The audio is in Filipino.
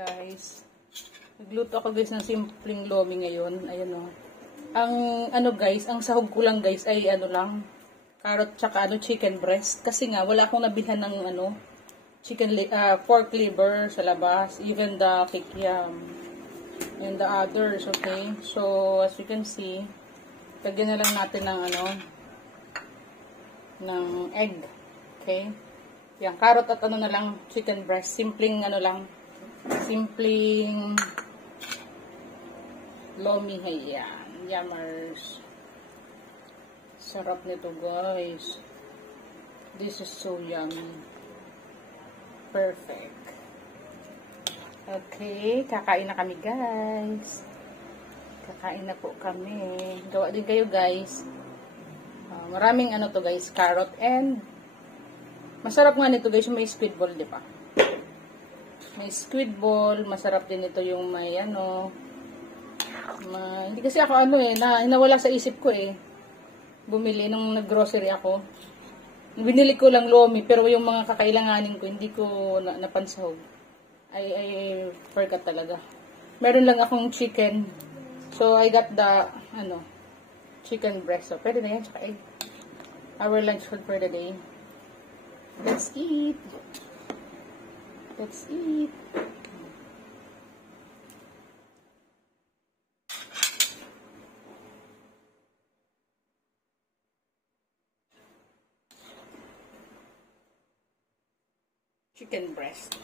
Guys, nagluto ako guys ng simpleng lomi ngayon. Ayan o. Ang ano guys, ang sahog ko lang guys ay ano lang, carrot tsaka chicken breast. Kasi nga wala akong nabilhan ng pork liver sa labas. Even the kikiam and the others, okay? So, as you can see, lagyan na lang natin ng ng egg. Okay? Yan, carrot at na lang, chicken breast. Simpleng simpleng lomi. Yan. Yummers. Sarap nito guys. This is so yummy. Perfect. Okay, kakain na kami guys. Kakain na po kami. Gawa din kayo guys. Maraming to guys, carrot and masarap nga nito guys, may squid ball, di ba? May squid ball, masarap din ito yung may hindi kasi ako nawala sa isip ko bumili nung nag-grocery ako. Binili ko lang lomi, pero yung mga kakailanganin ko hindi ko napansahog. I forgot talaga. Meron lang akong chicken. So I got the chicken breast. So pwede na yan, tsaka egg. Our lunch food for the day. Let's eat. Let's eat. Chicken breast.